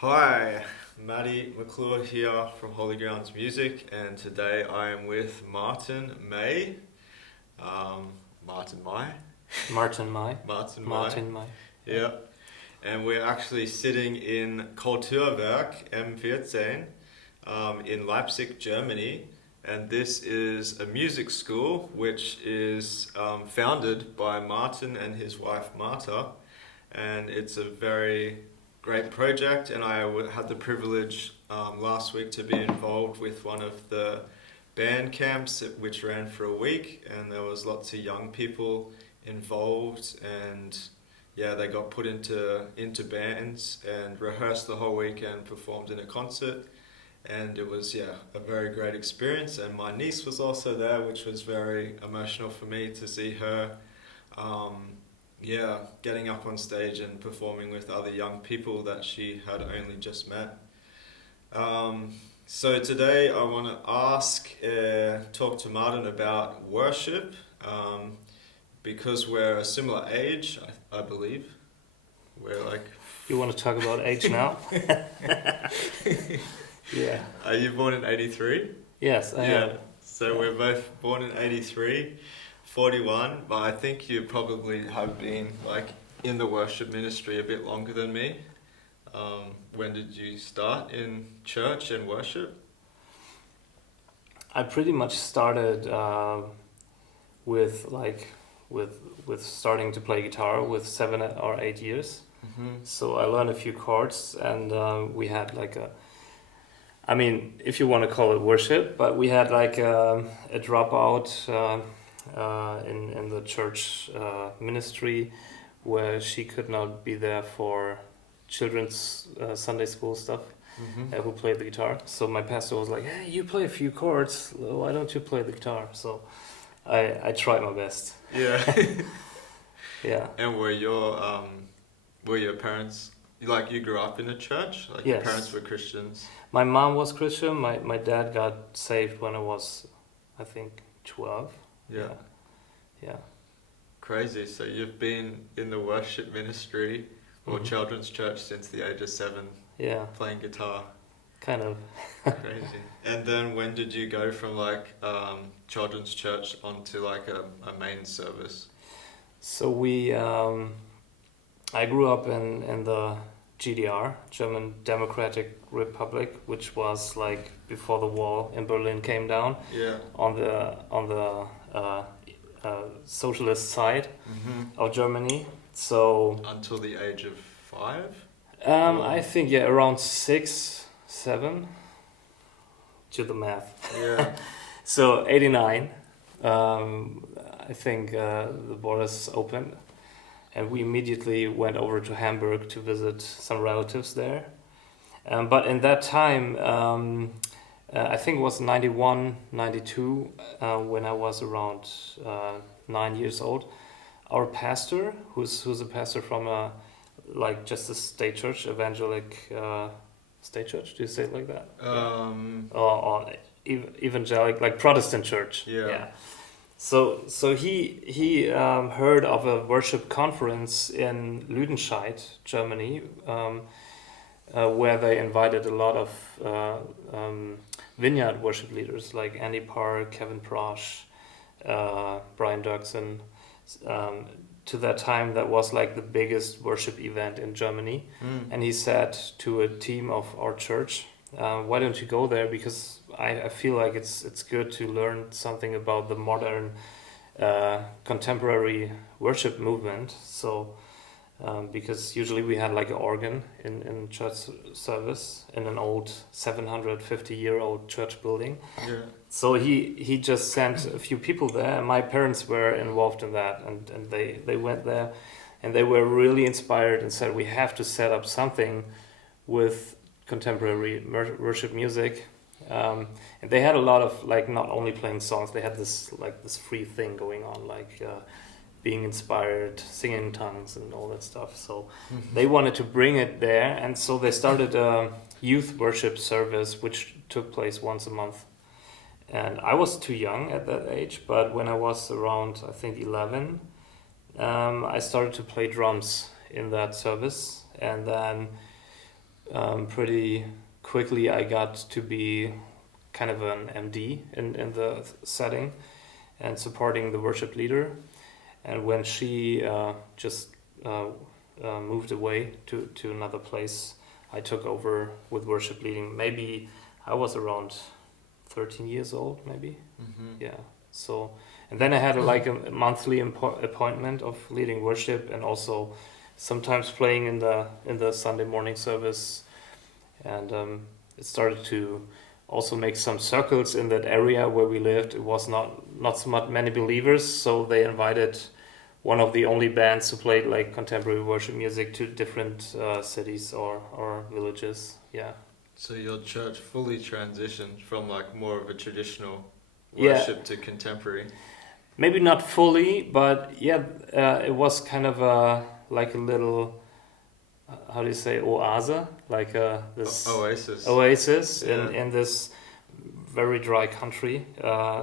Hi, Maddie McClure here from Holy Grounds Music, and today I am with Martin May. Martin May? Martin Mai. Martin May. Martin Mai. Yeah. And we're actually sitting in Kulturwerk, M14, in Leipzig, Germany. And this is a music school which is founded by Martin and his wife Marta. And it's a very great project, and had the privilege last week to be involved with one of the band camps which ran for a week, and there was lots of young people involved, and yeah, they got put into bands and rehearsed the whole week and performed in a concert, and it was a very great experience. And my niece was also there, which was very emotional for me to see her getting up on stage and performing with other young people that she had only just met. So today I want to talk to Martin about worship, because we're a similar age, I believe. We're like... You want to talk about age now? Yeah. Are you born in 83? Yes, I am. So we're both born in 83. 41, but I think you probably have been like in the worship ministry a bit longer than me. When did you start in church and worship? I pretty much started with starting to play guitar with 7 or 8 years. Mm-hmm. So I learned a few chords, and we had if you want to call it worship, but we had a dropout in the church ministry, where she could not be there for children's Sunday school stuff, Mm-hmm. who played the guitar. So my pastor was like, "Hey, you play a few chords, why don't you play the guitar?" So I tried my best. Yeah. Yeah. And were your parents, you grew up in a church? Like Yes. Your parents were Christians? My mom was Christian. My dad got saved when I was, I think, 12. Yeah. Crazy. So you've been in the worship ministry or Mhm. children's church since the age of 7, Yeah, playing guitar. kind of. Crazy. And then when did you go from children's church onto a main service? So I grew up in the GDR, German Democratic Republic, which was before the wall in Berlin came down, Yeah. on the socialist side Mm-hmm. of Germany. So Until the age of 5? I think around 6, 7. Do the math. Yeah. So 89, I think the borders opened, and we immediately went over to Hamburg to visit some relatives there. But in that time, I think it was 91, 92, when I was around 9 years old. Our pastor, who's a pastor from just a state church, evangelic state church. Do you say it like that? Or evangelic, Protestant church. Yeah. So he heard of a worship conference in Lüdenscheid, Germany, where they invited a lot of vineyard worship leaders like Andy Park, Kevin Prosh, Brian Dirksen. To that time, that was the biggest worship event in Germany. And he said to a team of our church, "Why don't you go there? Because I feel like it's good to learn something about the modern contemporary worship movement." So because usually we had an organ in church service in an old 750-year-old church building. Yeah. So he just sent a few people there, and my parents were involved in that, and they went there, and they were really inspired and said, "We have to set up something with contemporary worship music." And they had a lot of not only playing songs, they had this free thing going on, being inspired, singing in tongues and all that stuff. So they wanted to bring it there, and so they started a youth worship service which took place once a month. And I was too young at that age, but when I was around, I think, 11, I started to play drums in that service, and then pretty quickly I got to be kind of an MD in the setting and supporting the worship leader. And when she just moved away to another place, I took over with worship leading. Maybe I was around 13 years old, maybe. Yeah. So, and then I had like a monthly appointment of leading worship, and also sometimes playing in the Sunday morning service. And it started to also make some circles in that area where we lived. It was not so much many believers, so they invited one of the only bands who played like contemporary worship music to different cities or villages. Yeah. So your church fully transitioned from like more of a traditional Yeah. worship to contemporary. Maybe not fully, but yeah, it was kind of like a little, how do you say, oasis, like this Oasis. in this very dry country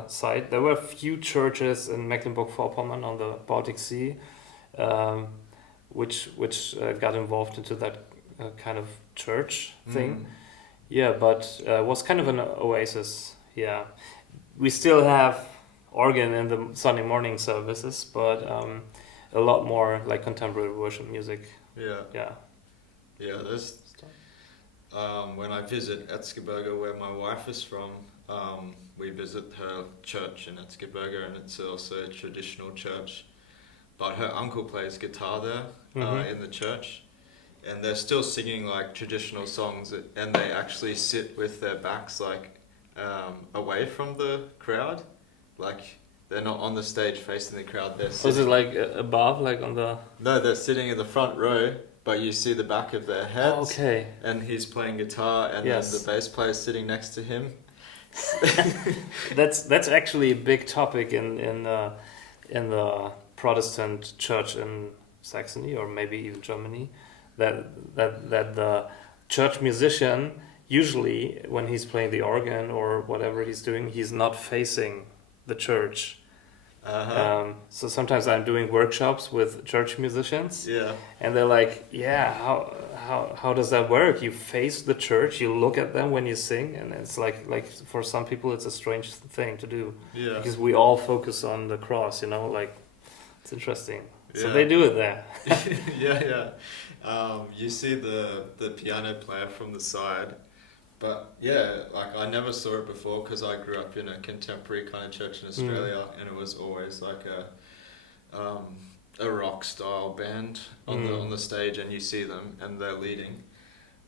side. There were a few churches in Mecklenburg-Vorpommern on the Baltic Sea, which got involved into that kind of church thing. Yeah, but it was kind of an oasis. Yeah, we still have organ in the Sunday morning services, but a lot more like contemporary worship music. Yeah. Yeah. Yeah, there's when I visit Etzgebirge, where my wife is from, we visit her church in Etzgebirge, and it's also a traditional church. But her uncle plays guitar there in the church, and they're still singing like traditional songs, and they actually sit with their backs like away from the crowd, like they're not on the stage facing the crowd. They're sitting. Was it like above, like on the? No, they're sitting in the front row, but you see the back of their heads. Oh, okay. And he's playing guitar, and Yes. then the bass player is sitting next to him. That's actually a big topic in the Protestant church in Saxony, or maybe even Germany, that the church musician, usually when he's playing the organ or whatever he's doing, he's not facing the church. So sometimes I'm doing workshops with church musicians, Yeah. and they're like, yeah, how does that work? You face the church, you look at them when you sing, and it's like for some people it's a strange thing to do. Yeah. Because we all focus on the cross, like it's interesting. So Yeah. they do it there. Yeah. You see the piano player from the side, but yeah, like I never saw it before because I grew up in a contemporary kind of church in Australia, and it was always like a rock style band on the stage, and you see them and they're leading.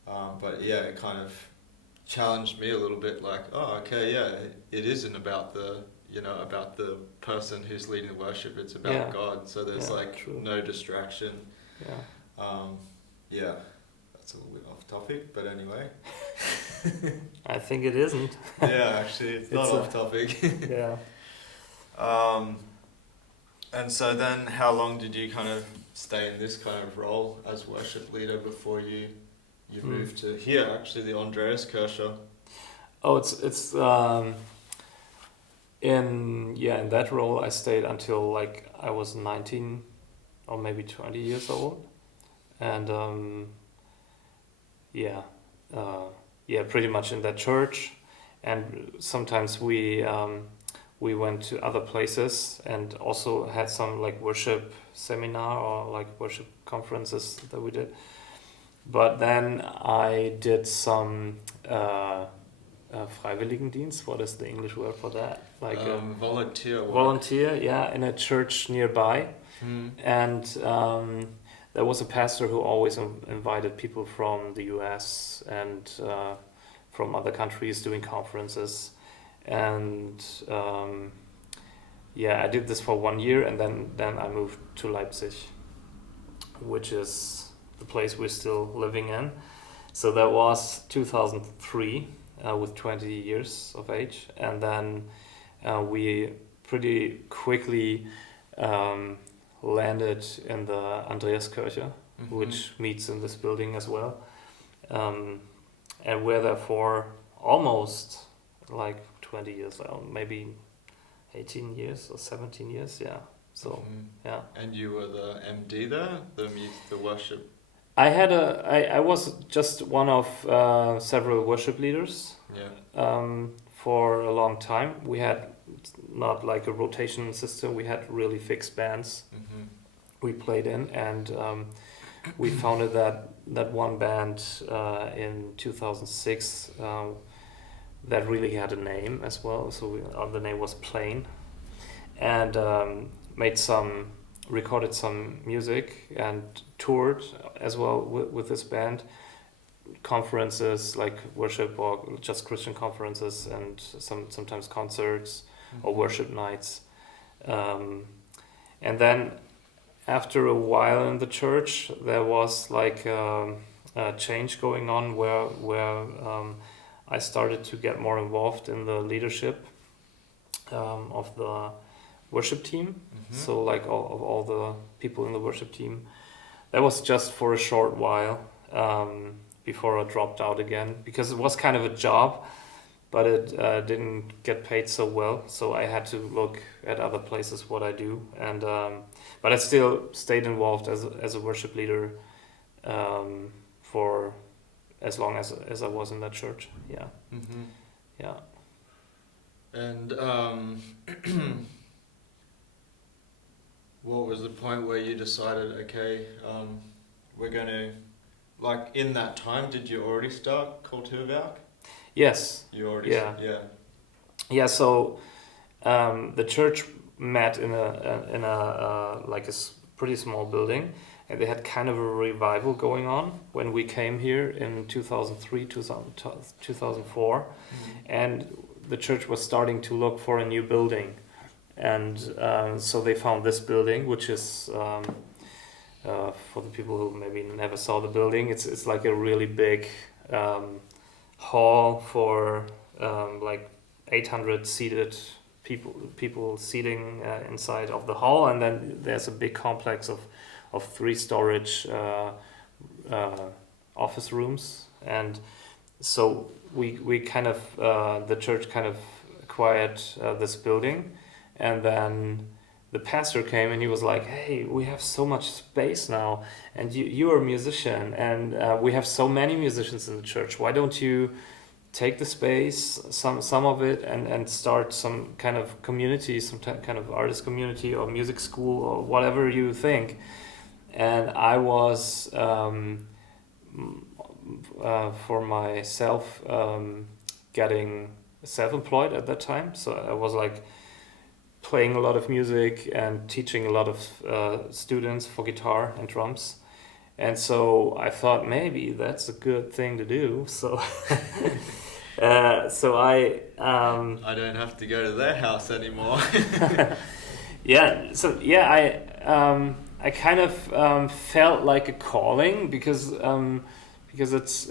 But yeah, it kind of challenged me a little bit, like, oh, okay, yeah, it isn't about the person who's leading the worship, it's about God. So there's true. no distraction. Yeah. Yeah, that's a little bit off topic, but anyway. I think it isn't. Yeah, actually, it's not off topic. Yeah. And so then how long did you kind of stay in this kind of role as worship leader before you moved to here, actually, the Andreas Kirche? Oh, it's in that role I stayed until like I was 19 or maybe 20 years old, and pretty much in that church, and sometimes we went to other places and also had some like worship seminar or like worship conferences that we did. But then I did some Freiwilligendienst. What is the English word for that? Like volunteer work. Volunteer, yeah, in a church nearby. And there was a pastor who always invited people from the US and from other countries doing conferences. And I did this for 1 year, and then I moved to Leipzig, which is the place we're still living in. So that was 2003, with 20 years of age, and then we pretty quickly landed in the Andreaskirche, which meets in this building as well, and we're there for almost like 20 years, maybe 18 years or 17 years, yeah. So yeah. And you were the MD there, the worship. I was just one of several worship leaders Yeah. for a long time. We had not like a rotation system. We had really fixed bands Mm-hmm. we played in, and we founded that one band in 2006 that really had a name as well. So the name was Plain, and recorded some music and toured as well with this band. Conferences like worship or just Christian conferences, and sometimes concerts or worship nights. And then after a while in the church, there was like a change going on where I started to get more involved in the leadership of the worship team. Mm-hmm. So like all the people in the worship team. That was just for a short while before I dropped out again, because it was kind of a job, but it didn't get paid so well. So I had to look at other places what I do, and but I still stayed involved as a worship leader for as long as I was in that church. Yeah. Mm-hmm. Yeah. And what was the point where you decided, okay, we're going to, like in that time, did you already start Kulturwerk? Yes. You already, Yeah. Yeah. So the church met in a like a pretty small building, and they had kind of a revival going on when we came here in 2003, 2004, Mm-hmm. and the church was starting to look for a new building, and so they found this building, which is for the people who maybe never saw the building, it's like a really big hall for like 800 seated people seating inside of the hall, and then there's a big complex of 3 storage office rooms. And so we kind of the church kind of acquired this building, and then the pastor came and he was like, hey, we have so much space now, and you're a musician, and we have so many musicians in the church. Why don't you take the space, some of it, and start some kind of community, some kind of artist community or music school or whatever you think. And I was for myself getting self-employed at that time, so I was like playing a lot of music and teaching a lot of students for guitar and drums. And so I thought maybe that's a good thing to do. So so I don't have to go to their house anymore. yeah. So yeah, I kind of felt like a calling, because it's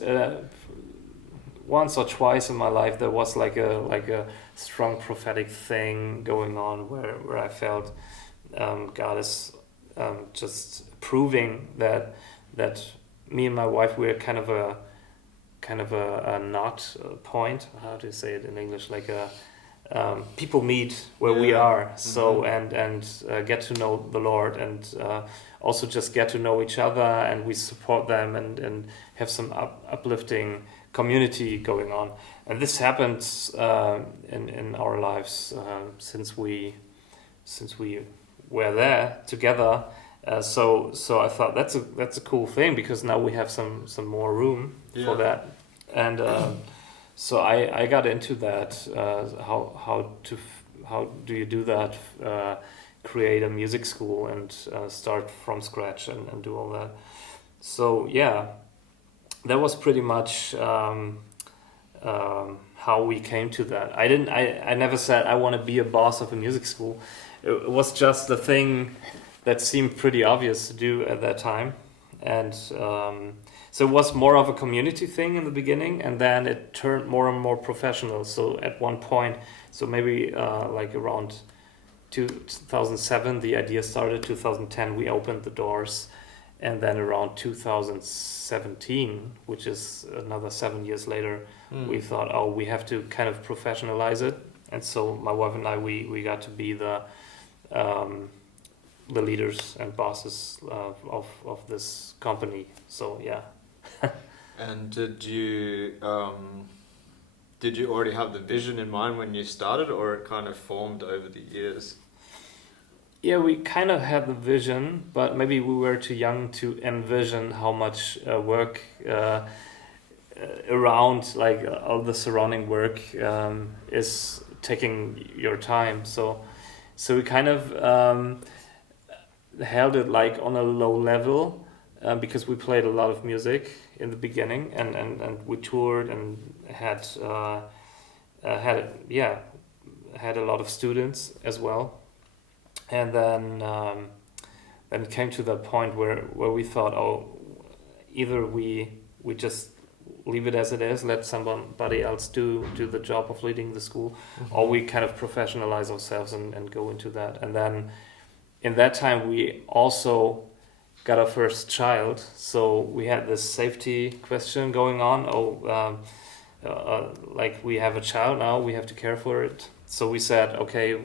once or twice in my life there was like a strong prophetic thing going on where I felt God is just proving that me and my wife, we're kind of a not point. How do you say it in English? Like a people meet where we are. So and get to know the Lord, and also just get to know each other, and we support them and have some uplifting community going on. And this happens in our lives since we were there together. So I thought that's a cool thing, because now we have some more room for that. And so I got into that. How do you do that? Create a music school and start from scratch and do all that. So yeah, that was pretty much how we came to that. I never said I want to be a boss of a music school. It was just the thing that seemed pretty obvious to do at that time. And so it was more of a community thing in the beginning, and then it turned more and more professional. So at one point, so maybe like around 2007, the idea started. 2010, we opened the doors. And then around 2017, which is another 7 years later, we thought, oh, we have to kind of professionalize it. And so my wife and I, we got to be the leaders and bosses of this company. So yeah. And did you already have the vision in mind when you started, or it kind of formed over the years? Yeah, we kind of had the vision, but maybe we were too young to envision how much work around, like all the surrounding work, is taking your time. So we kind of held it like on a low level because we played a lot of music in the beginning, and we toured and had had a lot of students as well. And then it came to that point where we thought, oh, either we just leave it as it is, let somebody else do the job of leading the school, or we kind of professionalize ourselves and go into that. And then in that time we also got our first child, so we had this safety question going on. Like we have a child now, we have to care for it. So we said, okay.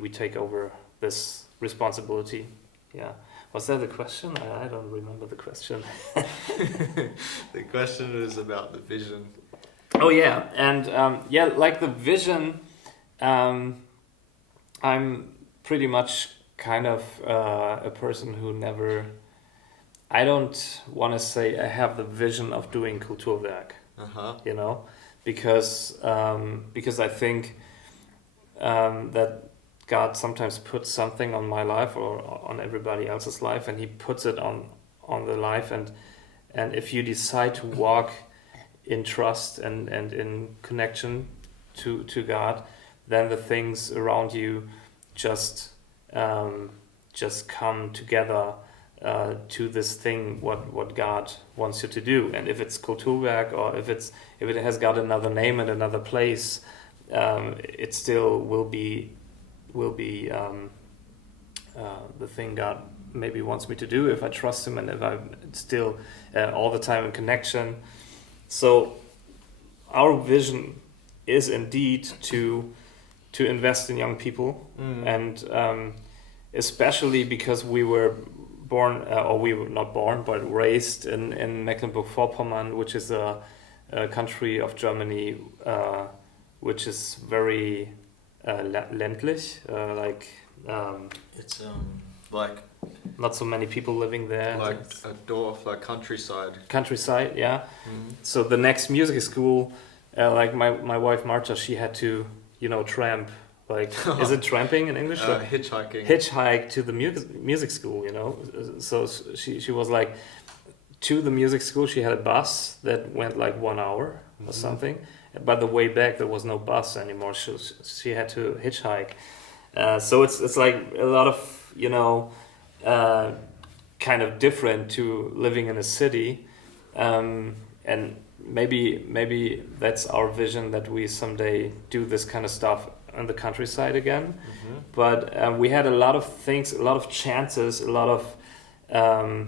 We take over this responsibility. Yeah. Was that the question? I don't remember the question. The question is about the vision. Oh yeah, and like the vision, I'm pretty much kind of a person who never. I don't want to say I have the vision of doing Kulturwerk. You know, because I think. That God sometimes puts something on my life or on everybody else's life, and He puts it on the life, and if you decide to walk in trust and in connection to God, then the things around you just come together to this thing what God wants you to do. And if it's Kulturwerk, or if it has got another name and another place, it still will be the thing God maybe wants me to do if I trust Him and if I'm still all the time in connection. So our vision is indeed to invest in young people, and especially because we were born, or we were not born, but raised in Mecklenburg-Vorpommern, which is a country of Germany which is very ländlich, it's like not so many people living there. Like a Dorf, like countryside. Countryside, yeah. So the next music school, like my wife Marta, she had to, tramp. Like, is it tramping in English? Hitchhiking. Hitchhike to the music school, So she was like, to the music school, she had a bus that went like 1 hour or something. But the way back, there was no bus anymore. She had to hitchhike. So it's like a lot of, kind of different to living in a city. And maybe that's our vision, that we someday do this kind of stuff on the countryside again. But we had a lot of things, a lot of chances, a lot of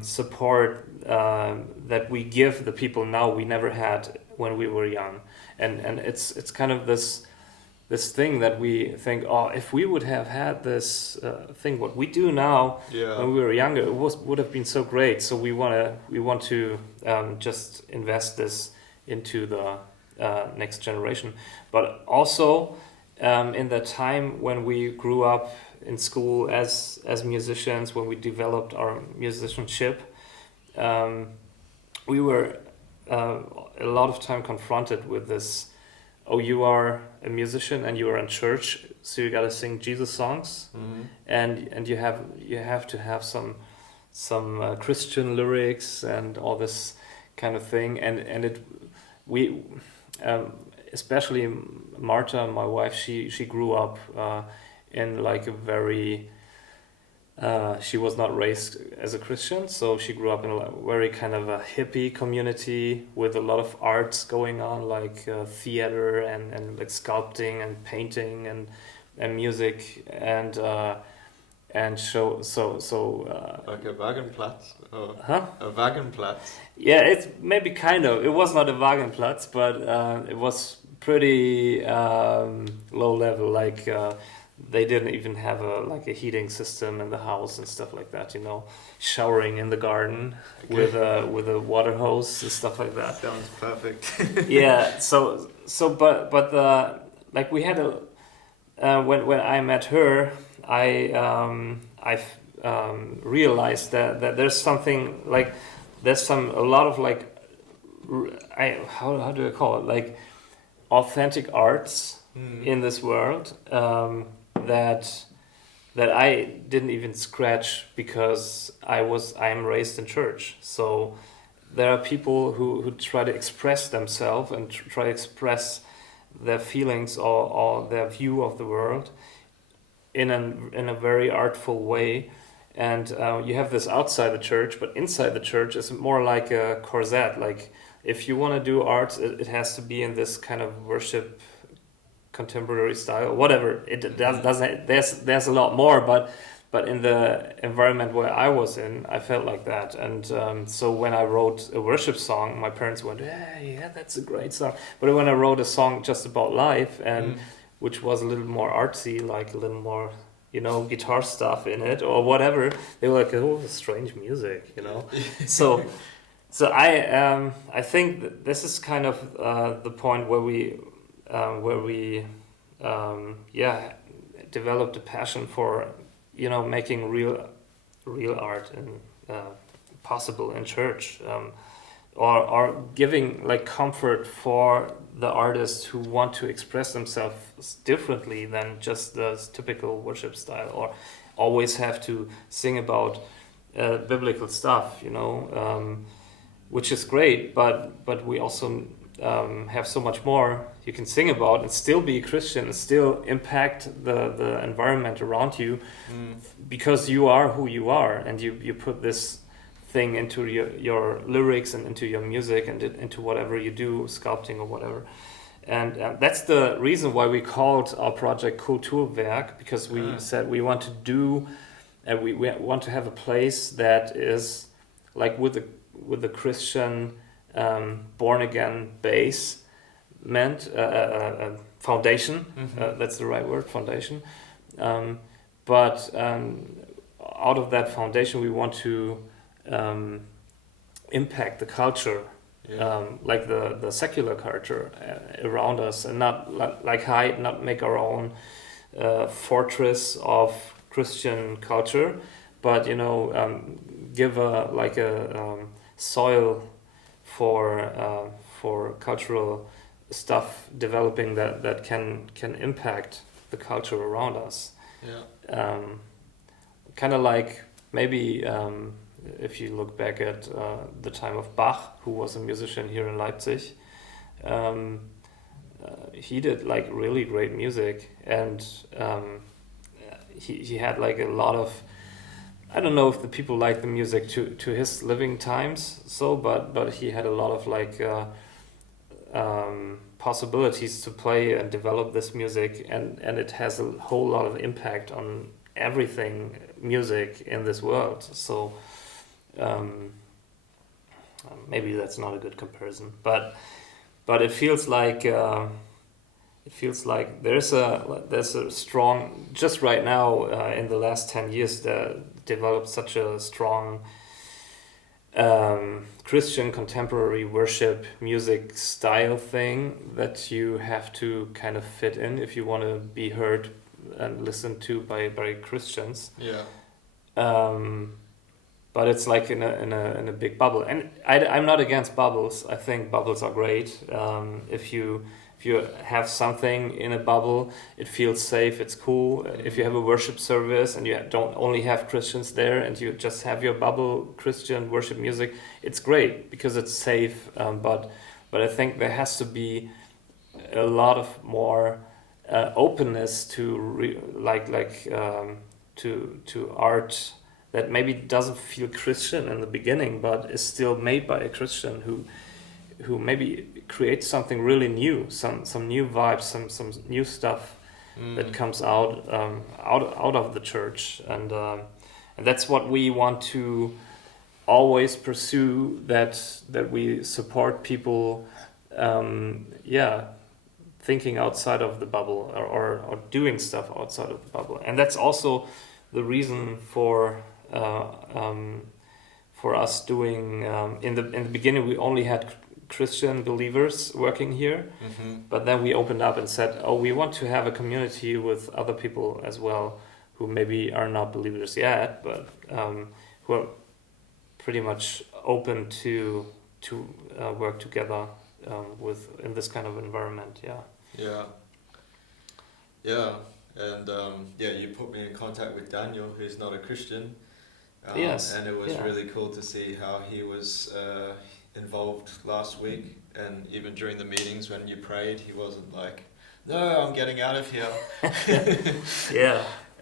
support that we give the people now we never had when we were young. And it's kind of this thing that we think, oh, if we would have had this thing, what we do now when we were younger, it would have been so great. So we want to just invest this into the next generation. But also in the time when we grew up in school as musicians, when we developed our musicianship, we were a lot of time confronted with this. Oh, you are a musician and you are in church, so you gotta sing Jesus songs, and you have to have some Christian lyrics and all this kind of thing, and we especially Marta, my wife, she grew up in like a very she was not raised as a Christian, so she grew up in a very kind of a hippie community with a lot of arts going on, like theater and like sculpting and painting and music and so like a Wagenplatz, huh? A Wagenplatz. Yeah, it's maybe kind of. It was not a Wagenplatz, but it was pretty low level, like they didn't even have a heating system in the house and stuff like that. Showering in the garden with a water hose and stuff like that. Sounds perfect. Yeah. But like we had when I met her, I realized that there's something like a lot of like how do I call it, like authentic arts in this world that I didn't even scratch because I am raised in church. So there are people who try to express themselves and try to express their feelings or their view of the world in a very artful way. And you have this outside the church, but inside the church is more like a corset. Like if you want to do art, it has to be in this kind of worship contemporary style, whatever. It doesn't. There's a lot more, but in the environment where I was in, I felt like that. And so when I wrote a worship song, my parents went, yeah, that's a great song. But when I wrote a song just about life and which was a little more artsy, like a little more, guitar stuff in it or whatever, they were like, oh, strange music, So I think that this is kind of the point where we developed a passion for making real art and possible in church, or giving like comfort for the artists who want to express themselves differently than just the typical worship style, or always have to sing about biblical stuff, which is great, but we also have so much more you can sing about and still be a Christian and still impact the environment around you, because you are who you are, and you put this thing into your lyrics and into your music and into whatever you do, sculpting or whatever. And that's the reason why we called our project Kulturwerk, because we said we want to do, we want to have a place that is like with the Christian born again base meant foundation. That's the right word, foundation. But out of that foundation, we want to impact the culture, like the secular culture around us, and not not make our own fortress of Christian culture, but give a soil for cultural stuff developing that can impact the culture around us. Kind of like maybe if you look back at the time of Bach, who was a musician here in Leipzig, he did like really great music, and he had like a lot of, I don't know if the people liked the music to his living times, but he had a lot of like possibilities to play and develop this music, and it has a whole lot of impact on everything music in this world. So maybe that's not a good comparison, but it feels like there's a strong, just right now in the last 10 years developed such a strong Christian contemporary worship music style thing that you have to kind of fit in if you want to be heard and listened to by Christians. But it's like in a big bubble, and I'm not against bubbles. I think bubbles are great. If you have something in a bubble, it feels safe, it's cool. If you have a worship service and you don't only have Christians there and you just have your bubble Christian worship music, it's great because it's safe. But I think there has to be a lot of more openness to to art that maybe doesn't feel Christian in the beginning, but is still made by a Christian who maybe creates something really new, some new vibes, some new stuff that comes out of the church, and that's what we want to always pursue. That we support people, thinking outside of the bubble, or doing stuff outside of the bubble. And that's also the reason for us doing, in the beginning we only had Christian believers working here, but then we opened up and said, oh, we want to have a community with other people as well, who maybe are not believers yet, but who are pretty much open to work together in this kind of environment. And you put me in contact with Daniel, who's not a Christian. Yes. And it was really cool to see how he was involved last week, and even during the meetings when you prayed, he wasn't like, no, I'm getting out of here.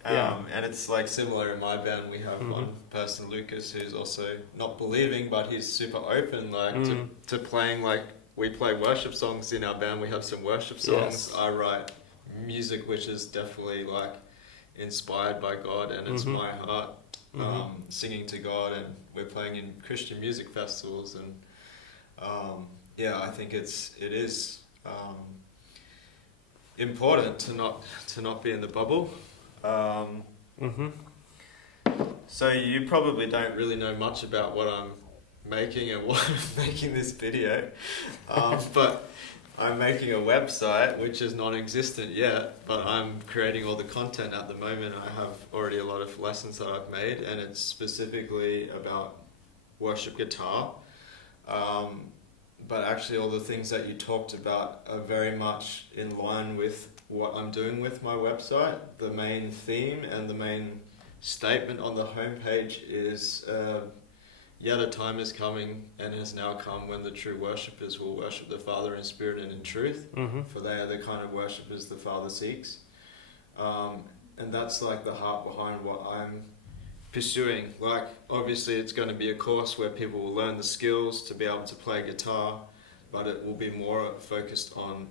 And it's like similar in my band. We have one person, Lucas, who's also not believing, but he's super open, like to playing. Like, we play worship songs in our band. We have some worship songs. I write music which is definitely like inspired by God, and it's my heart singing to God, and we're playing in Christian music festivals, and I think it is important to not be in the bubble. So you probably don't really know much about what I'm making and why I'm making this video, but I'm making a website which is non-existent yet, but I'm creating all the content at the moment. I have already a lot of lessons that I've made, and it's specifically about worship guitar. But actually all the things that you talked about are very much in line with what I'm doing with my website. The main theme and the main statement on the homepage is yet a time is coming and has now come when the true worshippers will worship the Father in spirit and in truth, for they are the kind of worshippers the Father seeks. And that's like the heart behind what I'm pursuing. Like, obviously it's going to be a course where people will learn the skills to be able to play guitar, but it will be more focused on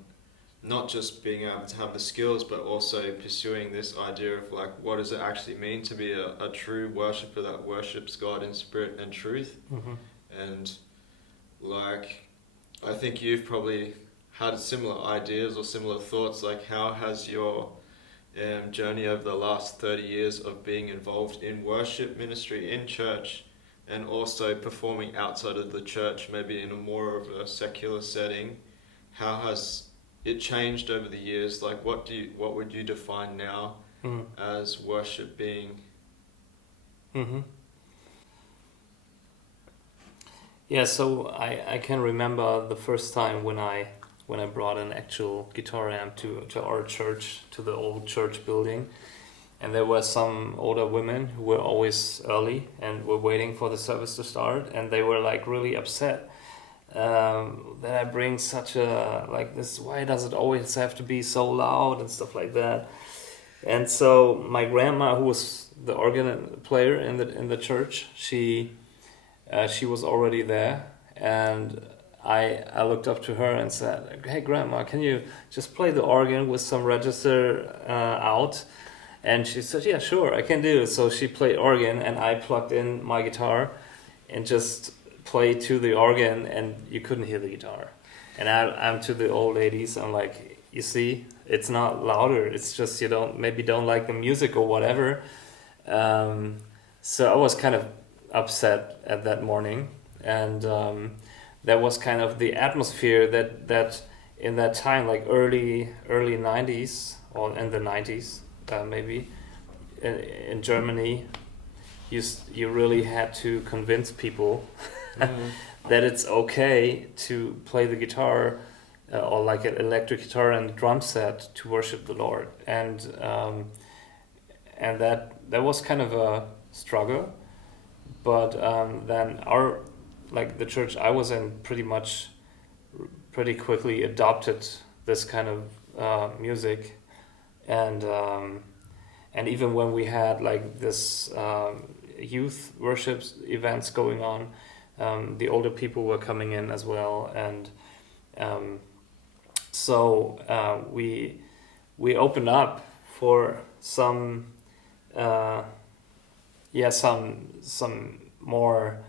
not just being able to have the skills, but also pursuing this idea of like, what does it actually mean to be a true worshipper that worships God in spirit and truth? And like, I think you've probably had similar ideas or similar thoughts. Like, how has your journey over the last 30 years of being involved in worship ministry in church, and also performing outside of the church, maybe in a more of a secular setting, how has it changed over the years? Like, what would you define now as worship being? Yeah, so I can remember the first time when I brought an actual guitar amp to our church, to the old church building, and there were some older women who were always early and were waiting for the service to start, and they were like really upset that I bring such a, like this, why does it always have to be so loud and stuff like that. And so my grandma, who was the organ player in the church, she was already there, and I looked up to her and said, hey Grandma, can you just play the organ with some register out? And she said, yeah, sure, I can do it. So she played organ, and I plugged in my guitar and just played to the organ, and you couldn't hear the guitar. And I'm to the old ladies, I'm like, you see, it's not louder, it's just you don't like the music or whatever. So I was kind of upset at that morning, and that was kind of the atmosphere that in that time, like early 90s or in the 90s, maybe in Germany, you really had to convince people that it's okay to play the guitar or like an electric guitar and drum set to worship the Lord, and that was kind of a struggle, but then the church I was in pretty quickly adopted this kind of music, and even when we had like this youth worship events going on, the older people were coming in as well, and so we opened up for some more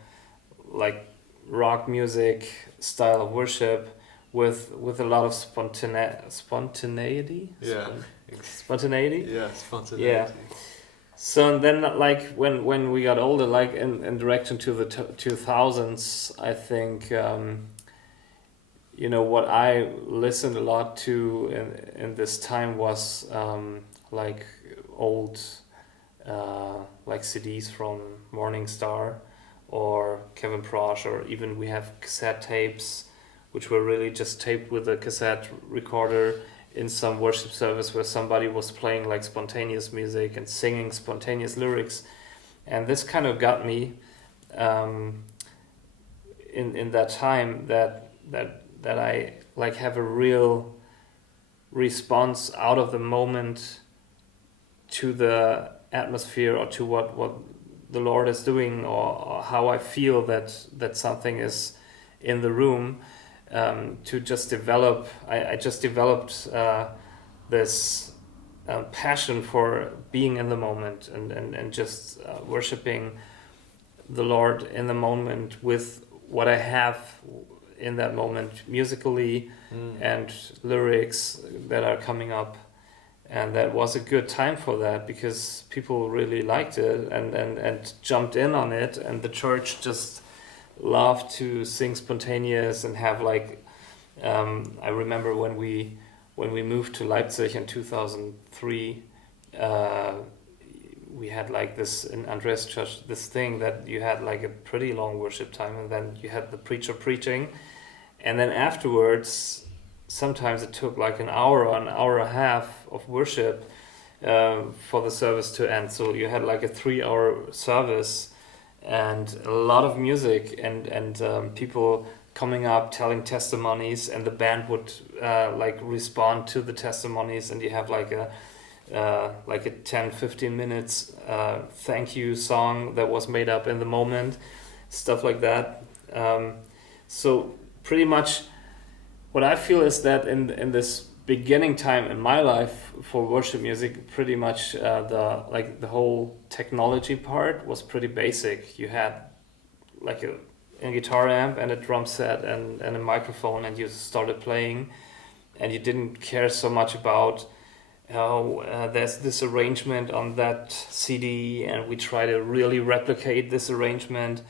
like rock music style of worship, with a lot of spontaneity. Yeah. Spontaneity. Yeah, spontaneity. Yeah. So then, like when we got older, like in direction to the 2000s, I think what I listened a lot to in this time was like old like CDs from Morning Star or Kevin Prosh, or even we have cassette tapes which were really just taped with a cassette recorder in some worship service where somebody was playing like spontaneous music and singing spontaneous lyrics, and this kind of got me in that time that I like have a real response out of the moment to the atmosphere or to what the Lord is doing, or how I feel that something is in the room. To just develop, I just developed this passion for being in the moment and just worshiping the Lord in the moment with what I have in that moment musically and lyrics that are coming up. And that was a good time for that because people really liked it and jumped in on it, and the church just loved to sing spontaneous and have like I remember when we moved to Leipzig in 2003, we had like this in Andreas Church, this thing that you had like a pretty long worship time, and then you had the preacher preaching, and then afterwards sometimes it took like an hour or an hour and a half of worship for the service to end. So you had like a 3-hour service and a lot of music and people coming up telling testimonies, and the band would like respond to the testimonies, and you have like a 10-15 minutes thank you song that was made up in the moment, stuff like that. So pretty much what I feel is that in this beginning time in my life for worship music, pretty much the whole technology part was pretty basic. You had like a guitar amp and a drum set and a microphone, and you started playing, and you didn't care so much about there's this arrangement on that CD, and we try to really replicate this arrangement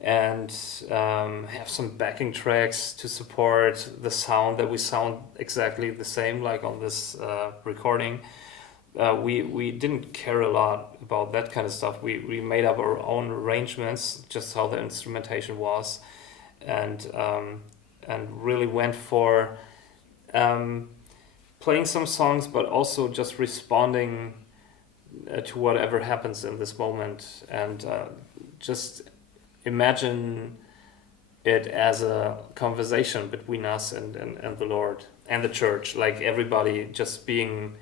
and have some backing tracks to support the sound, that we sound exactly the same like on this recording. We didn't care a lot about that kind of stuff. We made up our own arrangements, just how the instrumentation was, and really went for playing some songs, but also just responding to whatever happens in this moment, and just imagine it as a conversation between us and the Lord and the church, like everybody just being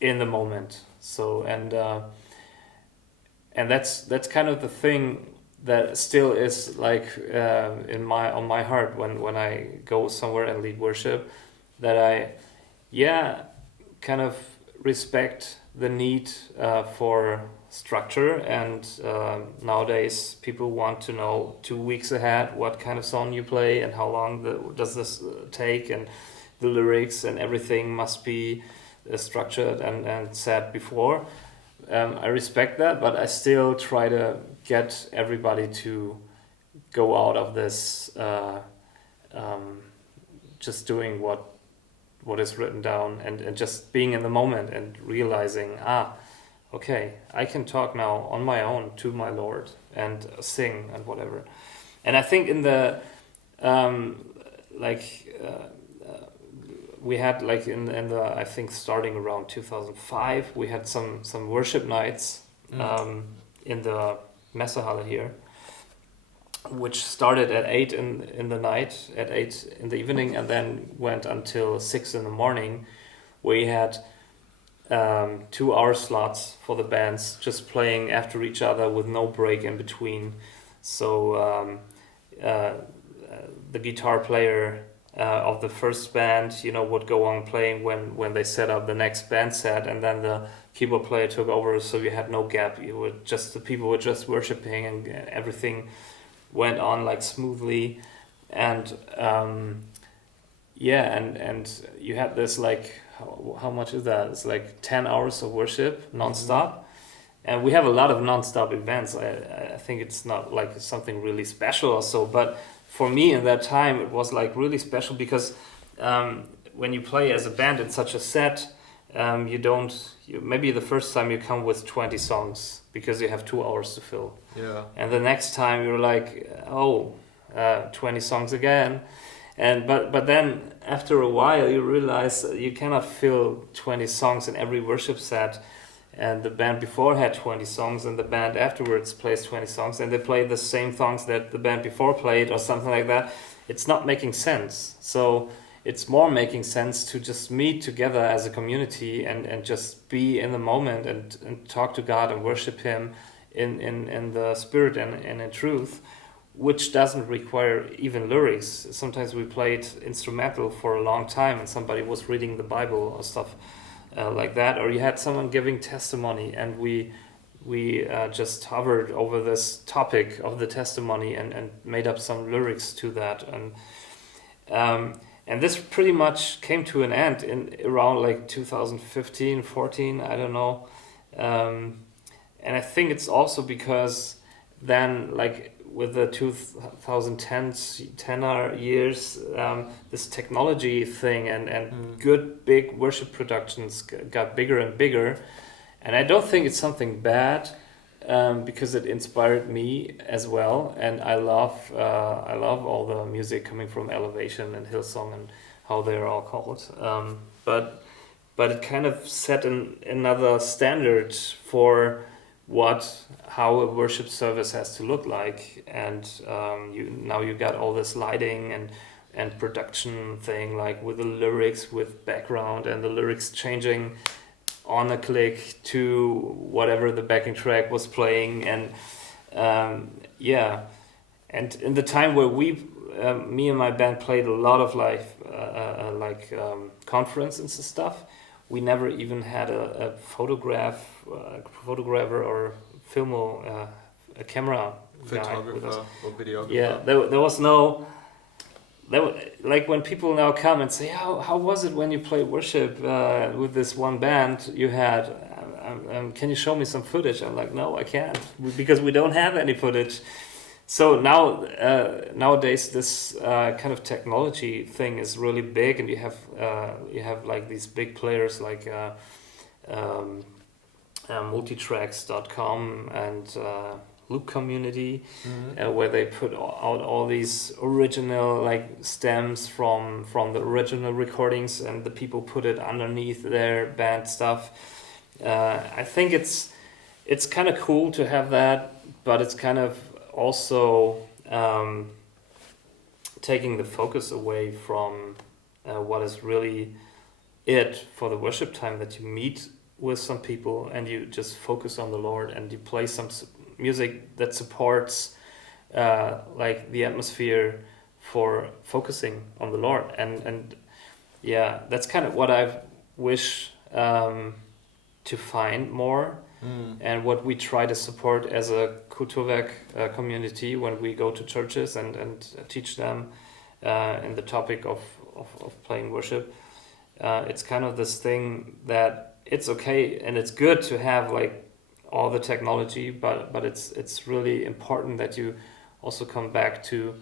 in the moment. So and that's kind of the thing that still is like on my heart when I go somewhere and lead worship, that I kind of respect the need for structure, and nowadays people want to know 2 weeks ahead what kind of song you play and how long does this take, and the lyrics and everything must be structured and said before. I respect that, but I still try to get everybody to go out of this just doing what is written down and just being in the moment and realizing, okay, I can talk now on my own to my Lord and sing and whatever. And I think in the we had like in the I think starting around 2005 we had some worship nights in the Messehalle here, which started at 8 in the night, at 8 in the evening, and then went until 6 in the morning, where you had 2-hour slots for the bands just playing after each other with no break in between. So the guitar player of the first band, would go on playing when they set up the next band set, and then the keyboard player took over, so you had no gap. The people were just worshiping, and everything went on like smoothly. And yeah, and you had this like how much is that? It's like 10 hours of worship nonstop. And we have a lot of non-stop events. I think it's not like something really special or so, but for me in that time it was like really special because when you play as a band in such a set, you don't. Maybe the first time you come with 20 songs because you have 2 hours to fill, Yeah. and the next time you're like, 20 songs again, and but then after a while you realize you cannot fill 20 songs in every worship set. And the band before had 20 songs, and the band afterwards plays 20 songs, and they play the same songs that the band before played, or something like that. It's not making sense. So it's more making sense to just meet together as a community and just be in the moment and talk to God and worship Him in the spirit and in truth, which doesn't require even lyrics. Sometimes we played instrumental for a long time, and somebody was reading the Bible or stuff like that, or you had someone giving testimony, and we just hovered over this topic of the testimony and made up some lyrics to that, and this pretty much came to an end in around like 2015, 14, I don't know, and I think it's also because then like with the 2010s, 10 years, this technology thing and good big worship productions got bigger and bigger. And I don't think it's something bad, because it inspired me as well. And I love all the music coming from Elevation and Hillsong and how they're all called. But it kind of set another standard for how a worship service has to look like, and you got all this lighting and production thing, like with the lyrics, with background, and the lyrics changing on a click to whatever the backing track was playing, and and in the time where me and my band played a lot of conferences and stuff, we never even had a photographer or a camera Photographer guy with us. or videographer. Yeah, there was no. Like when people now come and say, how was it when you played worship with this one band you had? Can you show me some footage? I'm like, no, I can't, because we don't have any footage. So now, nowadays, this kind of technology thing is really big, and you have like these big players like multitracks.com and Loop Community, where they put out all these original like stems from the original recordings, and the people put it underneath their band stuff. I think it's kind of cool to have that, but it's kind of also taking the focus away from what is really it for the worship time, that you meet with some people and you just focus on the Lord, and you play some music that supports like the atmosphere for focusing on the Lord, and yeah, that's kind of what I wish to find more. And what we try to support as a Kulturwerk community when we go to churches and teach them in the topic of playing worship. It's kind of this thing that it's okay and it's good to have like all the technology, but it's really important that you also come back to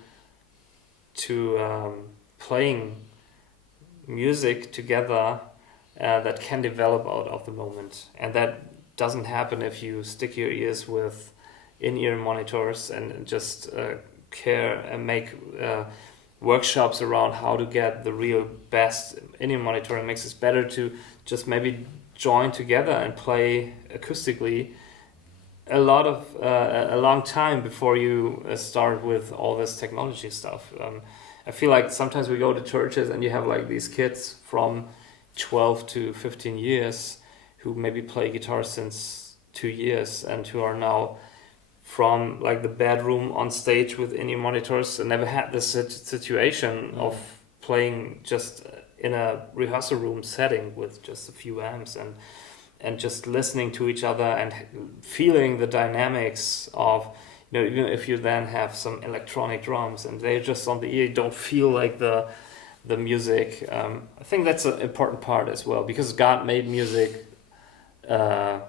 playing music together that can develop out of the moment, and that doesn't happen if you stick your ears with in-ear monitors and just care and make workshops around how to get the real best in-ear monitoring mix. It's better to just maybe join together and play acoustically a long time before you start with all this technology stuff. I feel like sometimes we go to churches and you have like these kids from 12 to 15 years who maybe play guitar since 2 years and who are now from like the bedroom on stage with in-ear monitors and never had this situation of playing just in a rehearsal room setting with just a few amps and just listening to each other and feeling the dynamics of, you know, even if you then have some electronic drums and they're just on the ear, you don't feel like the the music. I think that's an important part as well, because God made music the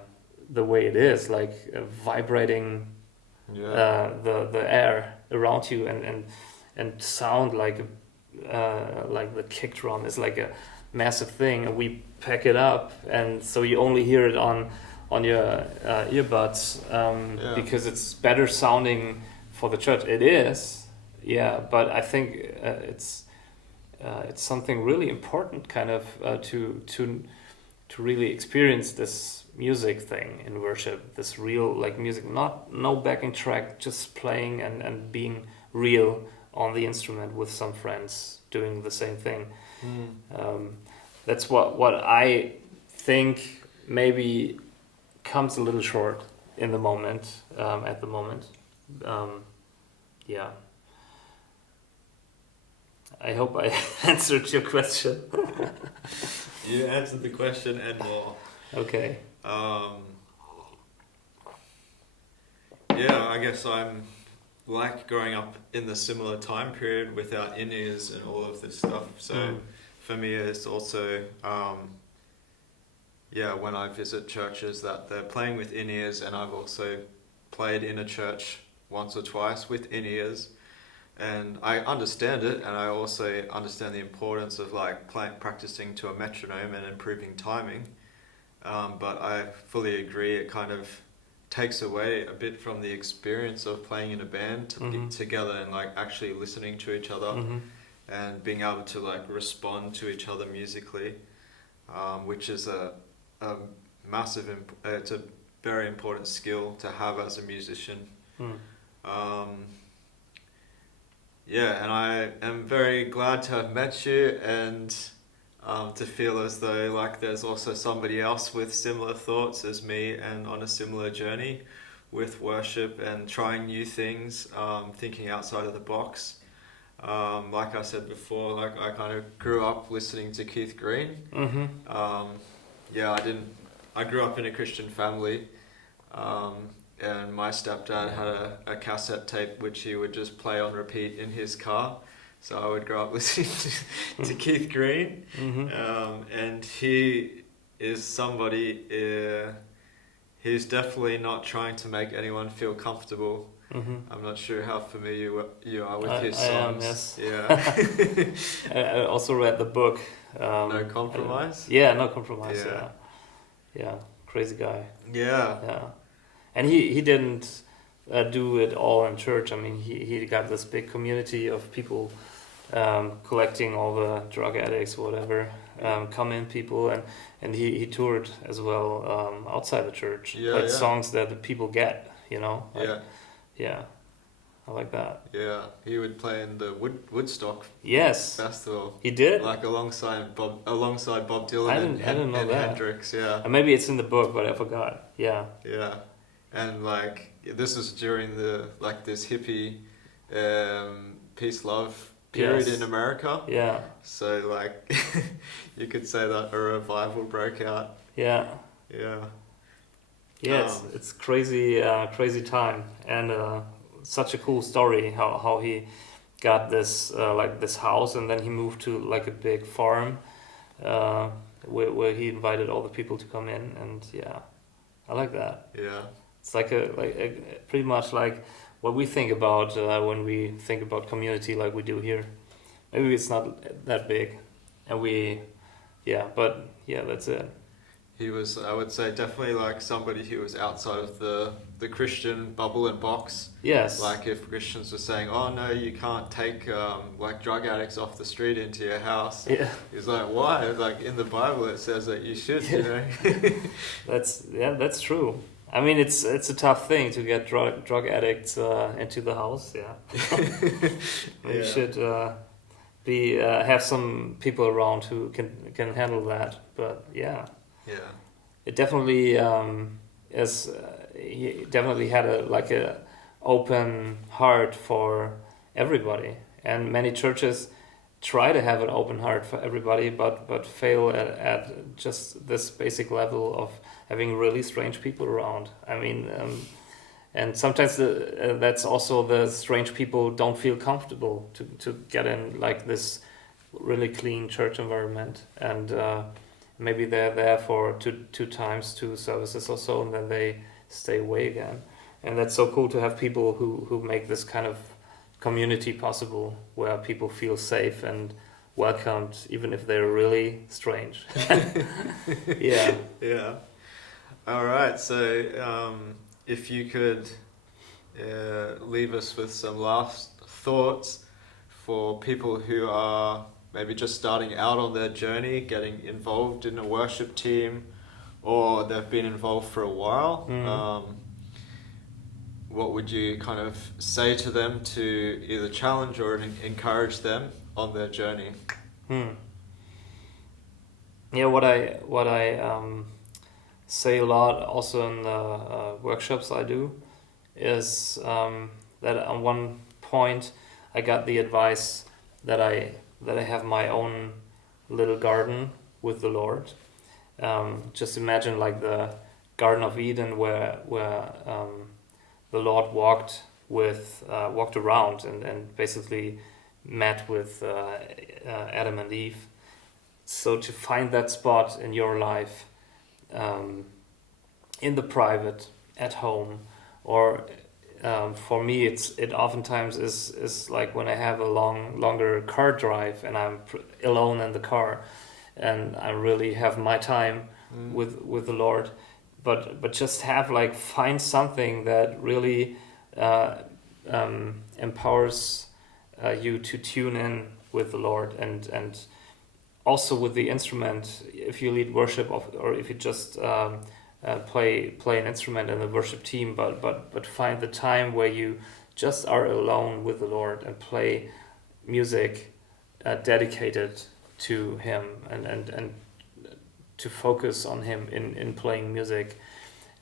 way it is, like vibrating the air around you, and sound like the kick drum is like a massive thing, and we pack it up, and so you only hear it on your earbuds, because it's better sounding for the church. It is, yeah, but I think it's something really important, kind of to really experience this music thing in worship, this real like music, no backing track, just playing and being real on the instrument with some friends doing the same thing. That's what I think maybe comes a little short in the moment, at the moment. Yeah. I hope I answered your question. You answered the question and more. Okay. Yeah, I guess I'm like growing up in the similar time period without in-ears and all of this stuff. So for me, it's also, when I visit churches that they're playing with in-ears, and I've also played in a church once or twice with in-ears. And I understand it, and I also understand the importance of like practicing to a metronome and improving timing. But I fully agree, it kind of takes away a bit from the experience of playing in a band together and like actually listening to each other and being able to like respond to each other musically, which is a massive, it's a very important skill to have as a musician. And I am very glad to have met you, and to feel as though like there's also somebody else with similar thoughts as me and on a similar journey with worship and trying new things, thinking outside of the box. Like I said before, like I kind of grew up listening to Keith Green. I grew up in a Christian family, and my stepdad had a cassette tape which he would just play on repeat in his car. So I would grow up listening to Keith Green, and he is somebody, he's definitely not trying to make anyone feel comfortable. I'm not sure how familiar you are with his songs. I am, yes. I also read the book. No Compromise? No Compromise, yeah. Crazy guy. Yeah. And he didn't do it all in church. I mean, he got this big community of people collecting all the drug addicts, whatever, come in people, and he toured as well outside the church. Played songs that the people get, you know. I like that. Yeah, he would play in the Woodstock festival. He did? Like alongside Bob Dylan I didn't know and that. Hendrix, yeah. Maybe it's in the book, but I forgot. Yeah. Yeah. And like this is during this hippie peace love period in America. Yeah. So like you could say that a revival broke out. Yeah. Yeah. Yeah, it's crazy time, and such a cool story how he got this this house, and then he moved to like a big farm where he invited all the people to come in, and I like that. Yeah. It's like a pretty much like what we think about when we think about community, like we do here. Maybe it's not that big, and that's it. He was, I would say, definitely like somebody who was outside of the Christian bubble and box. Yes. Like if Christians were saying, "Oh no, you can't take like drug addicts off the street into your house." Yeah. He's like, "Why? Like in the Bible it says that you should." You know. That's true. I mean, it's a tough thing to get drug addicts into the house. Yeah. We should have some people around who can handle that. But yeah. It definitely he definitely had a open heart for everybody, and many churches try to have an open heart for everybody, but fail at just this basic level of having really strange people around. I mean, and sometimes that's also the strange people don't feel comfortable to get in like this really clean church environment, and maybe they're there for two services or so, and then they stay away again. And that's so cool to have people who make this kind of community possible, where people feel safe and welcomed, even if they're really strange. Yeah. Yeah. All right. So, if you could leave us with some last thoughts for people who are maybe just starting out on their journey, getting involved in a worship team, or they've been involved for a while, what would you kind of say to them to either challenge or encourage them on their journey? Yeah, what I say a lot also in the workshops I do is that at one point I got the advice that I have my own little garden with the Lord. Just imagine like the Garden of Eden, where the Lord walked around and basically met with Adam and Eve. So to find that spot in your life, in the private, at home, or for me, it oftentimes is like when I have a longer car drive and I'm alone in the car, and I really have my time with the Lord. But just find something that really empowers you to tune in with the Lord, and also with the instrument. If you lead worship or if you just play an instrument in the worship team, but find the time where you just are alone with the Lord and play music dedicated to Him, and to focus on Him in playing music,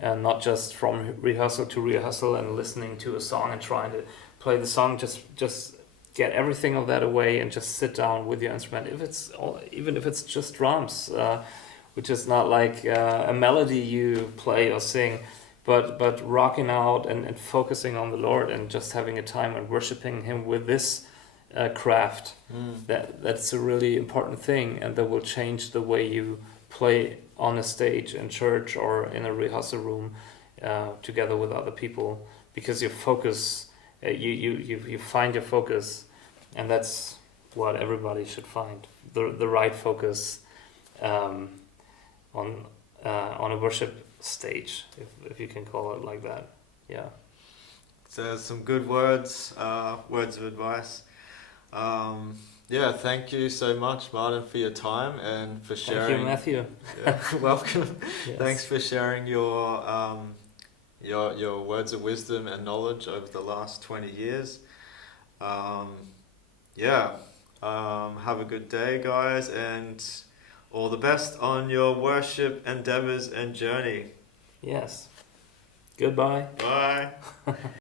and not just from rehearsal to rehearsal and listening to a song and trying to play the song. Just get everything of that away and just sit down with your instrument. Even if it's just drums, which is not like a melody you play or sing, but rocking out and focusing on the Lord and just having a time and worshiping Him with this craft. That's a really important thing, and that will change the way you play on a stage in church or in a rehearsal room together with other people, because your focus, you find your focus, and that's what everybody should find, the right focus on a worship stage, if you can call it like that. Yeah. So some good words of advice. Yeah, thank you so much, Martin, for your time and for sharing. Thank you, Matthew. Yeah, welcome. Yes. Thanks for sharing your words of wisdom and knowledge over the last 20 years. Have a good day, guys, and all the best on your worship endeavors and journey. Yes. Goodbye. Bye.